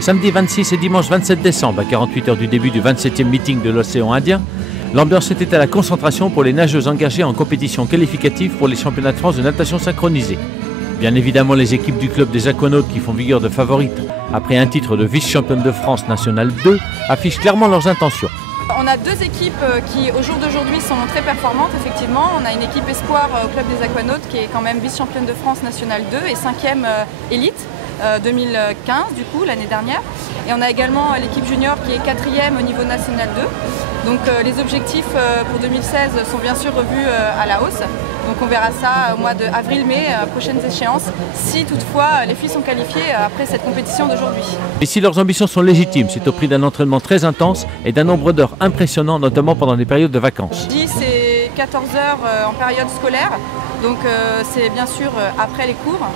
Samedi 26 et dimanche 27 décembre, à 48 heures du début du 27e meeting de l'océan Indien, l'ambiance était à la concentration pour les nageuses engagées en compétition qualificative pour les championnats de France de natation synchronisée. Bien évidemment, les équipes du club des aquanautes qui font figure de favorites après un titre de vice-championne de France nationale 2 affichent clairement leurs intentions. On a deux équipes qui, au jour d'aujourd'hui, sont très performantes, effectivement. On a une équipe espoir au club des aquanautes qui est quand même vice-championne de France nationale 2 et 5e élite 2015, du coup, l'année dernière. Et on a également l'équipe junior qui est 4e au niveau national 2. Donc les objectifs pour 2016 sont bien sûr revus à la hausse. Donc on verra ça au mois d'avril-mai, prochaines échéances, si toutefois les filles sont qualifiées après cette compétition d'aujourd'hui. Et si leurs ambitions sont légitimes, c'est au prix d'un entraînement très intense et d'un nombre d'heures impressionnant, notamment pendant les périodes de vacances. C'est 14 heures en période scolaire, donc c'est bien sûr après les cours.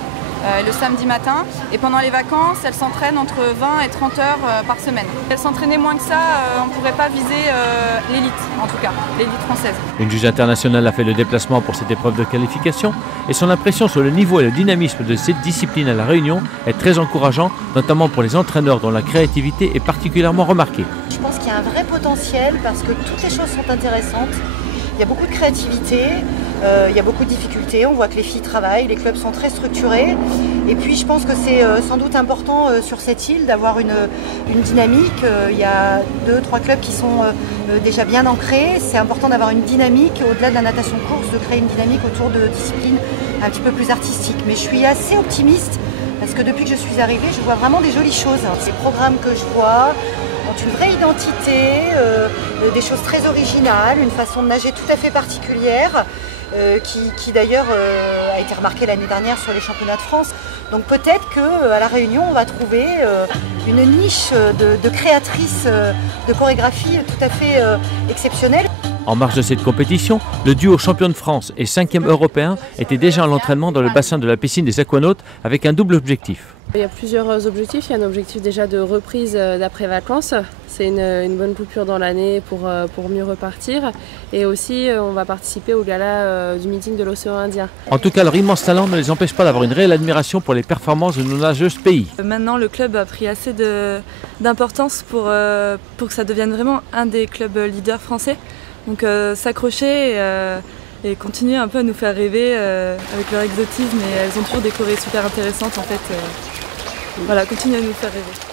Le samedi matin, et pendant les vacances, elles s'entraînent entre 20 et 30 heures par semaine. Elles s'entraînaient moins que ça, on ne pourrait pas viser l'élite, en tout cas, l'élite française. Une juge internationale a fait le déplacement pour cette épreuve de qualification et son impression sur le niveau et le dynamisme de cette discipline à La Réunion est très encourageant, notamment pour les entraîneurs dont la créativité est particulièrement remarquée. Je pense qu'il y a un vrai potentiel parce que toutes les choses sont intéressantes. Il y a beaucoup de créativité, il y a beaucoup de difficultés, on voit que les filles travaillent, les clubs sont très structurés. Et puis je pense que c'est sans doute important sur cette île d'avoir une dynamique. Il y a 2-3 clubs qui sont déjà bien ancrés. C'est important d'avoir une dynamique, au-delà de la natation course, de créer une dynamique autour de disciplines un petit peu plus artistiques. Mais je suis assez optimiste parce que depuis que je suis arrivée, je vois vraiment des jolies choses. Les programmes que je vois ont une vraie identité, des choses très originales, une façon de nager tout à fait particulière, qui d'ailleurs a été remarquée l'année dernière sur les championnats de France. Donc peut-être qu'à La Réunion, on va trouver une niche de créatrices de chorégraphie tout à fait exceptionnelle. En marge de cette compétition, le duo champion de France et 5e européen était déjà à l'entraînement dans le bassin de la piscine des aquanautes avec un double objectif. Il y a plusieurs objectifs. Il y a un objectif déjà de reprise d'après-vacances. C'est une bonne coupure dans l'année pour mieux repartir. Et aussi, on va participer au gala du meeting de l'océan Indien. En tout cas, leur immense talent ne les empêche pas d'avoir une réelle admiration pour les performances de nos nageuses pays. Maintenant, le club a pris assez d'importance pour que ça devienne vraiment un des clubs leaders français. Donc s'accrocher et continuer un peu à nous faire rêver avec leur exotisme, et elles ont toujours des chorés super intéressantes en fait. Voilà, continuer à nous faire rêver.